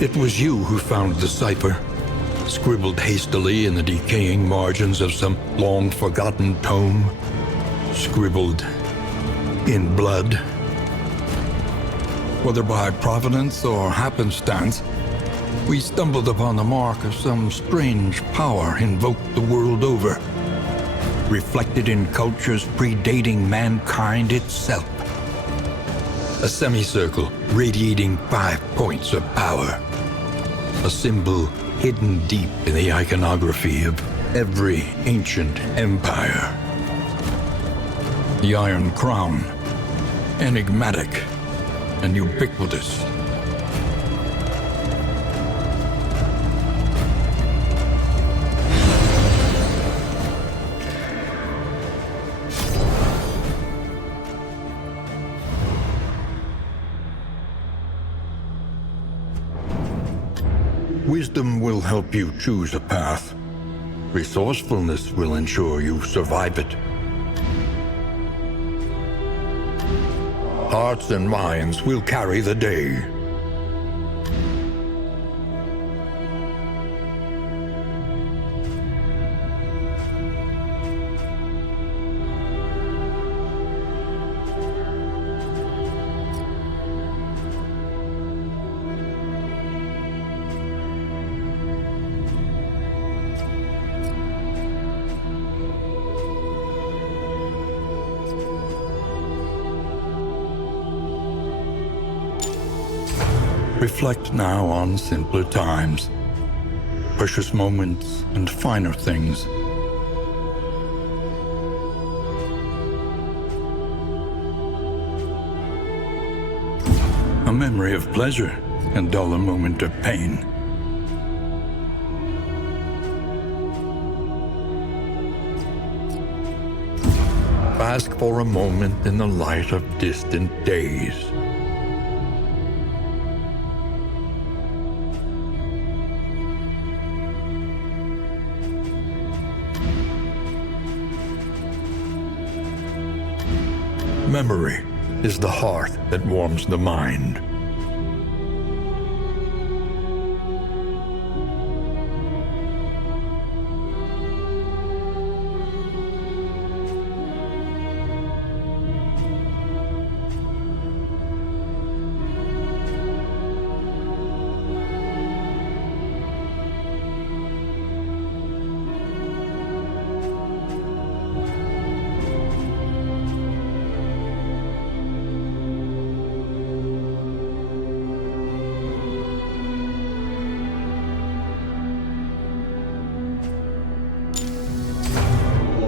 It was you who found the cipher, scribbled hastily in the decaying margins of some long-forgotten tome, scribbled in blood. Whether by providence or happenstance, we stumbled upon the mark of some strange power invoked the world over, reflected in cultures predating mankind itself. A semicircle radiating 5 points of power. A symbol hidden deep in the iconography of every ancient empire. The Iron Crown, enigmatic and ubiquitous. Wisdom will help you choose a path. Resourcefulness will ensure you survive it. Hearts and minds will carry the day. Reflect now on simpler times, precious moments and finer things. A memory of pleasure can dull a moment of pain. Bask for a moment in the light of distant days. Memory is the hearth that warms the mind.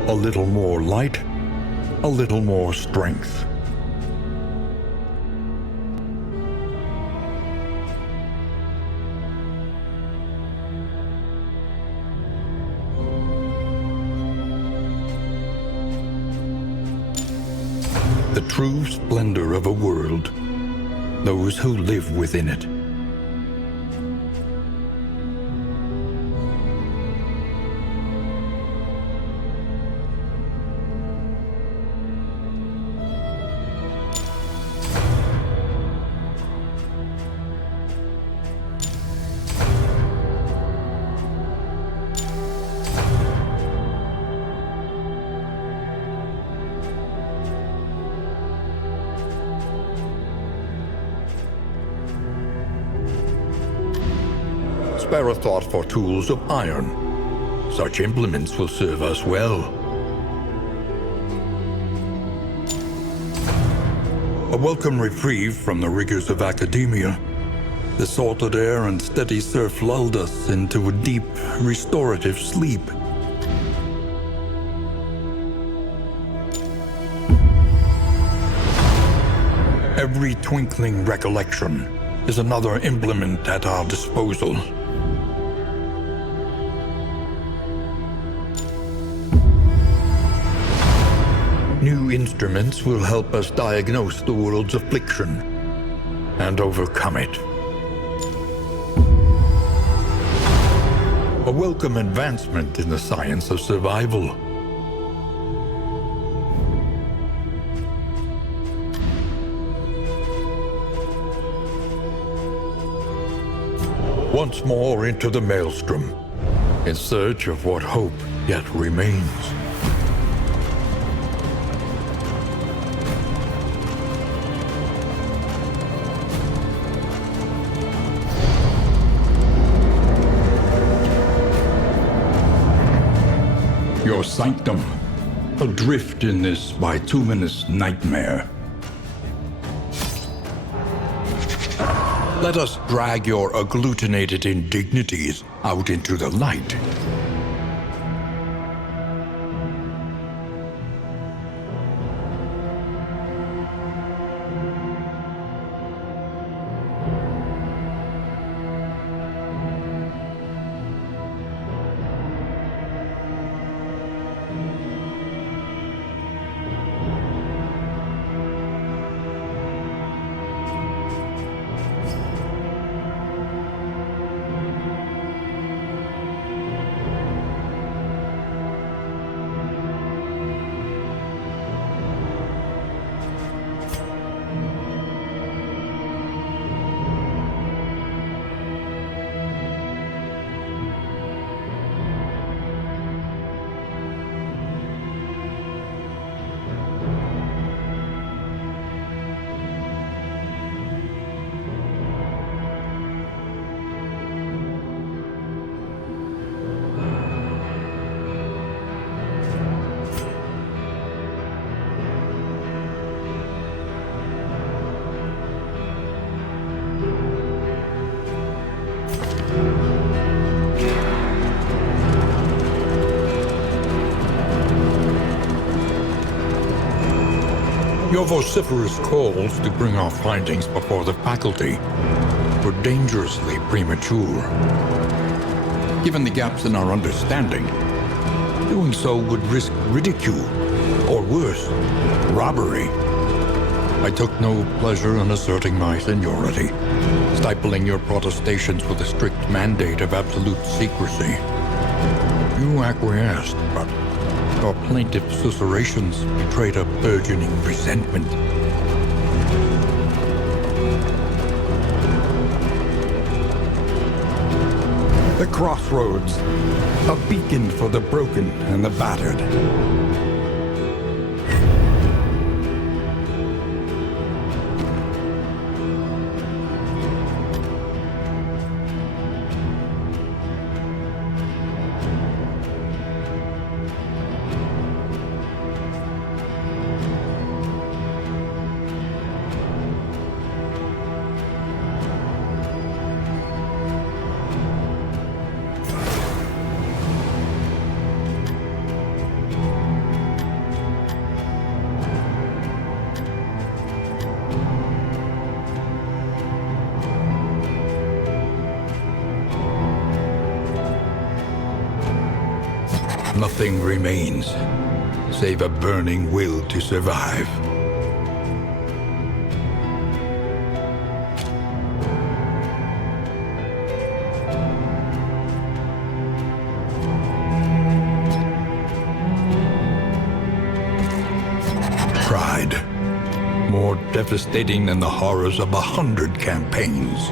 A little more light, a little more strength. The true splendor of a world, those who live within it. Spare a thought for tools of iron. Such implements will serve us well. A welcome reprieve from the rigors of academia. The salted air and steady surf lulled us into a deep, restorative sleep. Every twinkling recollection is another implement at our disposal. New instruments will help us diagnose the world's affliction and overcome it. A welcome advancement in the science of survival. once more into the maelstrom, in search of what hope yet remains. Your sanctum, adrift in this bituminous nightmare. Let us drag your agglutinated indignities out into the light. Your vociferous calls to bring our findings before the faculty were dangerously premature. Given the gaps in our understanding, doing so would risk ridicule, or worse, robbery. I took no pleasure in asserting my seniority, stifling your protestations with a strict mandate of absolute secrecy. You acquiesced, but your plaintive susurrations betrayed a burgeoning resentment. The crossroads, a beacon for the broken and the battered. Nothing remains, save a burning will to survive. Pride, more devastating than the horrors of 100 campaigns.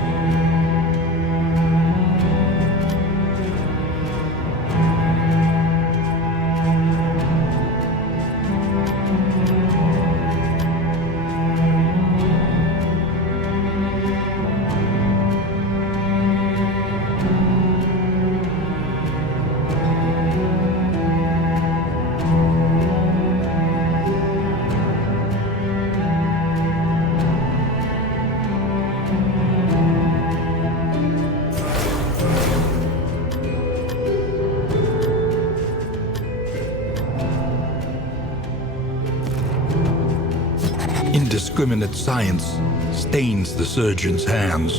Indiscriminate science stains the surgeon's hands.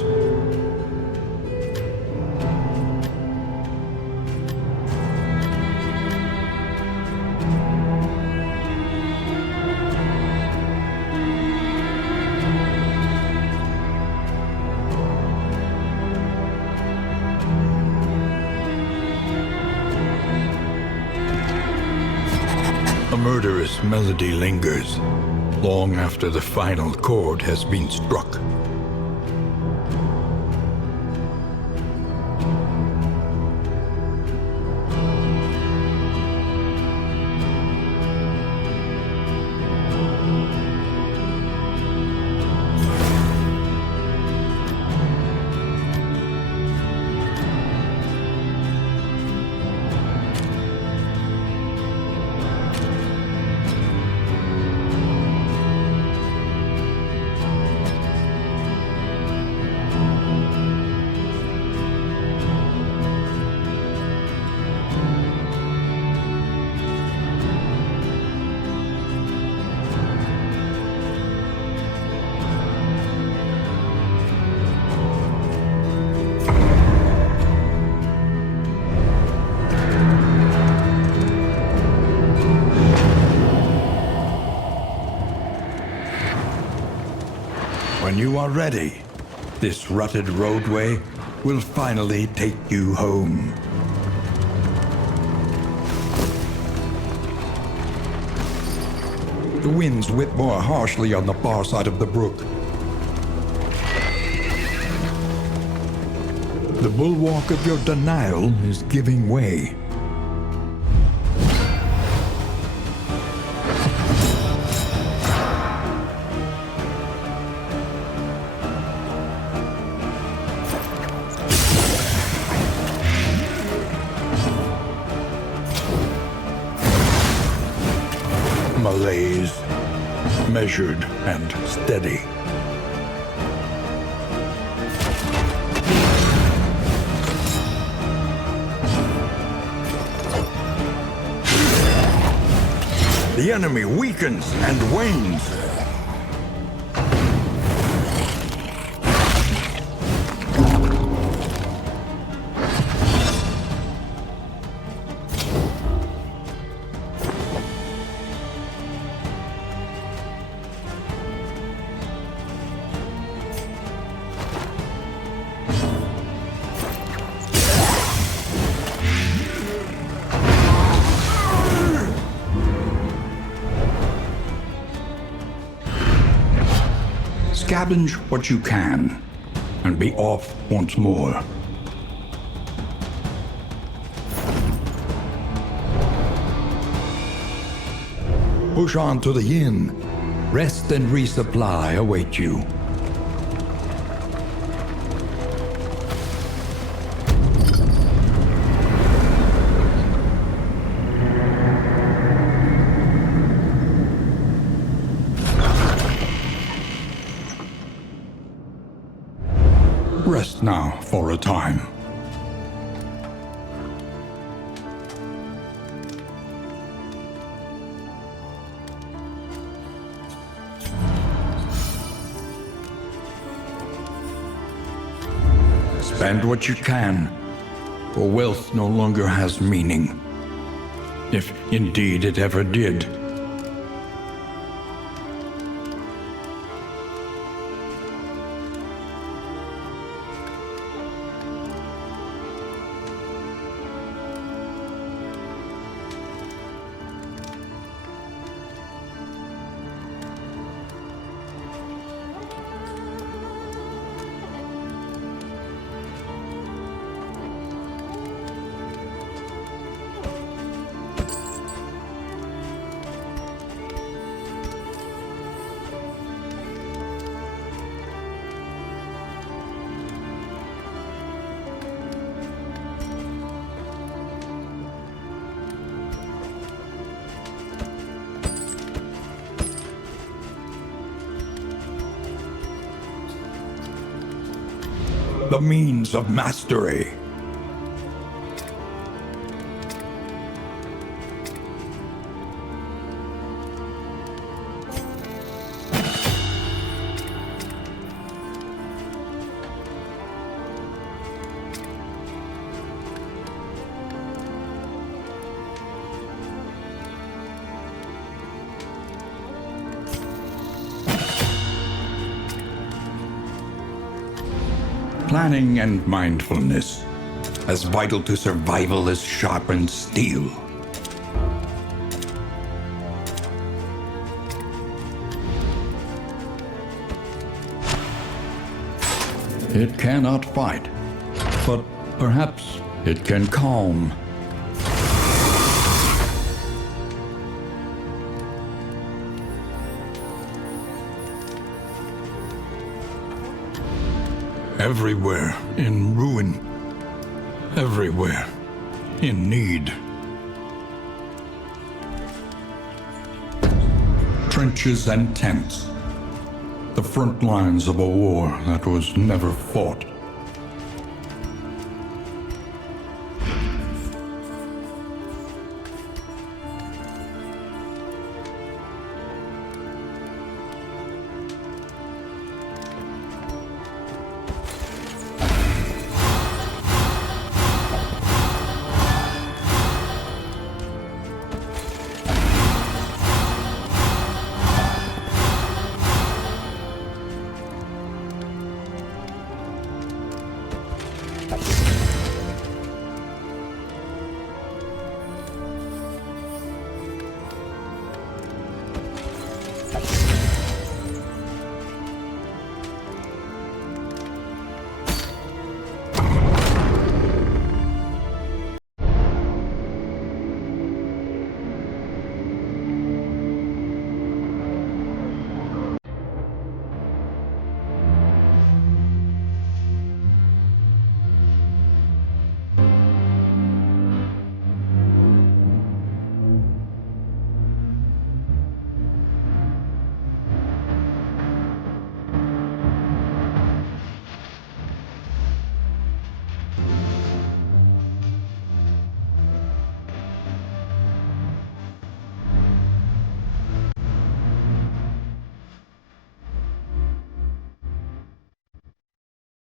A murderous melody lingers long after the final chord has been struck. When you are ready, this rutted roadway will finally take you home. The winds whip more harshly on the far side of the brook. The bulwark of your denial is giving way. Malaise, measured and steady. The enemy weakens and wanes. Scavenge what you can, and be off once more. Push on to the inn. Rest and resupply await you. Rest now for a time. Spend what you can, for wealth no longer has meaning, if indeed it ever did. The means of mastery. Planning and mindfulness, as vital to survival as sharpened steel. It cannot fight, but perhaps it can calm. Everywhere in ruin, everywhere in need. Trenches and tents, the front lines of a war that was never fought.